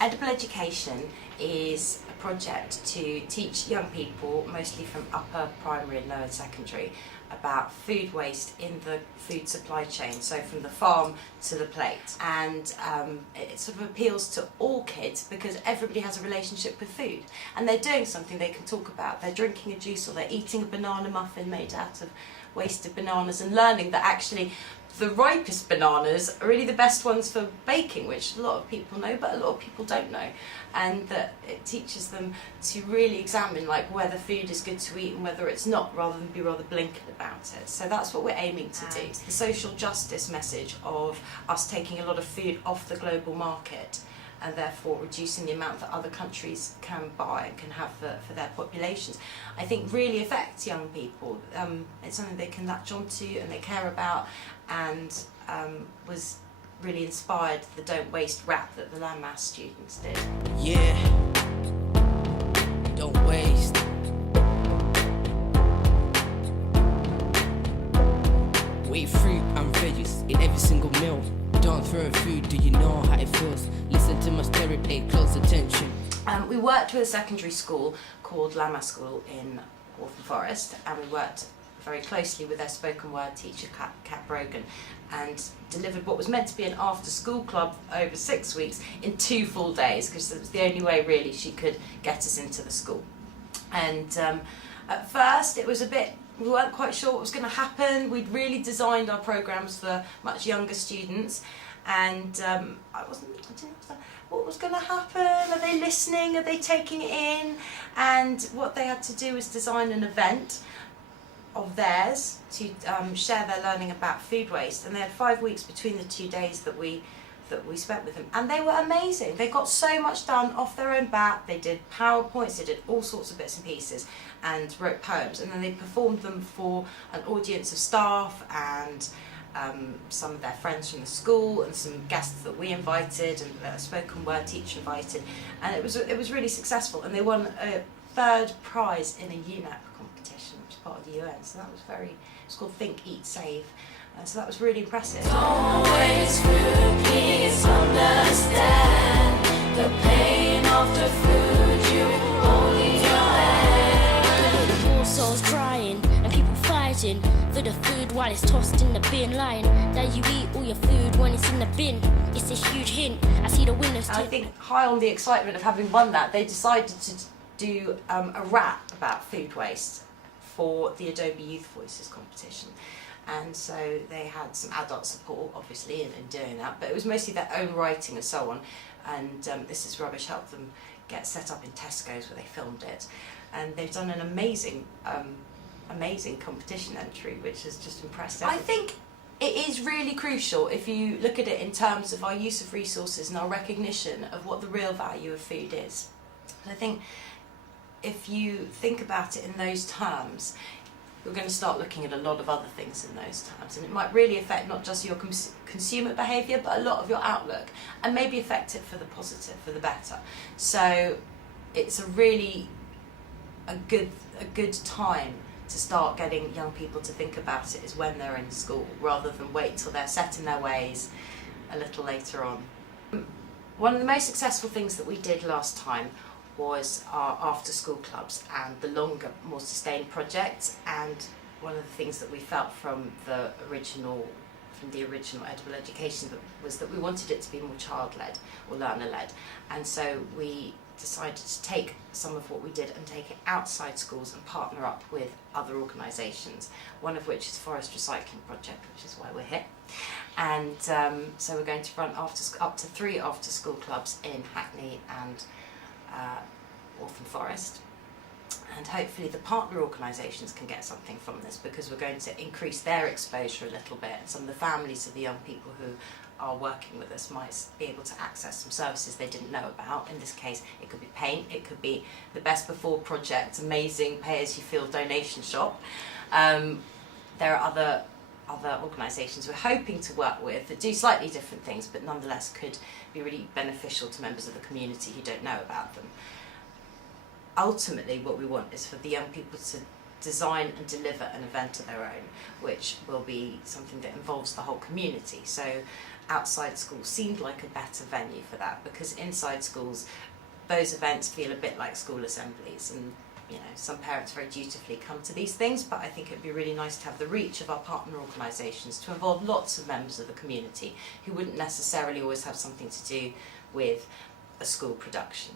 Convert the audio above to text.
Edible education is a project to teach young people, mostly from upper primary and lower secondary, about food waste in the food supply chain, so from the farm to the plate. And it sort of appeals to all kids because everybody has a relationship with food and they're doing something they can talk about. They're drinking a juice or they're eating a banana muffin made out of wasted bananas and learning that actually the ripest bananas are really the best ones for baking, which a lot of people know, but a lot of people don't know. And that it teaches them to really examine like whether food is good to eat and whether it's not, rather than be rather blinkered about it. So that's what we're aiming to do. The social justice message of us taking a lot of food off the global market and therefore reducing the amount that other countries can buy and can have for their populations, I think really affects young people. It's something they can latch onto and they care about, and was really inspired the Don't Waste rap that the Landmass students did. Yeah, don't waste. We eat fruit and veggies in every single meal. Don't throw food, do you know how it feels? Listen to my story, pay close attention. We worked with a secondary school called Landmass School in Waltham Forest, and we worked very closely with their spoken word teacher, Kat Brogan, and delivered what was meant to be an after-school club over 6 weeks in 2 full days, because it was the only way really she could get us into the school. And at first it was a bit, we weren't quite sure what was going to happen. We'd really designed our programmes for much younger students, and I didn't know what was going to happen. Are they listening? Are they taking it in? And what they had to do was design an event of theirs to share their learning about food waste, and they had 5 weeks between the 2 days that we spent with them, and they were amazing. They got so much done off their own bat. They did PowerPoints, they did all sorts of bits and pieces, and wrote poems, and then they performed them for an audience of staff and some of their friends from the school and some guests that we invited and a spoken word teacher invited, and it was really successful, and they won a 3rd prize in a UNEP competition, which is part of the UN. So that was it's called Think, Eat, Save. So that was really impressive. Don't waste food, please understand the pain of the food you hold in your hand. More souls crying and people fighting for the food while it's tossed in the bin. Lying that you eat all your food when it's in the bin. It's a huge hint. I see the winners. I think high on the excitement of having won that, they decided to do a rap about food waste for the Adobe Youth Voices competition. And so they had some adult support, obviously, in doing that, but it was mostly their own writing and so on. And This Is Rubbish helped them get set up in Tesco's where they filmed it. And they've done an amazing competition entry, which is just impressive. I think it is really crucial if you look at it in terms of our use of resources and our recognition of what the real value of food is. And I think if you think about it in those terms, we're going to start looking at a lot of other things in those terms, and it might really affect not just your consumer behaviour, but a lot of your outlook, and maybe affect it for the positive, for the better. So it's a really a good time to start getting young people to think about it is when they're in school, rather than wait till they're set in their ways a little later on. One of the most successful things that we did last time was our after-school clubs and the longer, more sustained projects. And one of the things that we felt from the original edible education was that we wanted it to be more child-led or learner-led. And so we decided to take some of what we did and take it outside schools and partner up with other organisations, one of which is Forest Recycling Project, which is why we're here. And so we're going to run up to 3 after-school clubs in Hackney and Waltham Forest, and hopefully the partner organisations can get something from this, because we're going to increase their exposure a little bit, and some of the families of the young people who are working with us might be able to access some services they didn't know about. In this case, it could be paint, it could be the Best Before project, amazing pay-as-you-feel donation shop. There are other organisations we're hoping to work with that do slightly different things, but nonetheless could be really beneficial to members of the community who don't know about them. Ultimately, what we want is for the young people to design and deliver an event of their own, which will be something that involves the whole community. So outside schools seemed like a better venue for that, because inside schools those events feel a bit like school assemblies, and some parents very dutifully come to these things, but I think it'd be really nice to have the reach of our partner organisations to involve lots of members of the community who wouldn't necessarily always have something to do with a school production.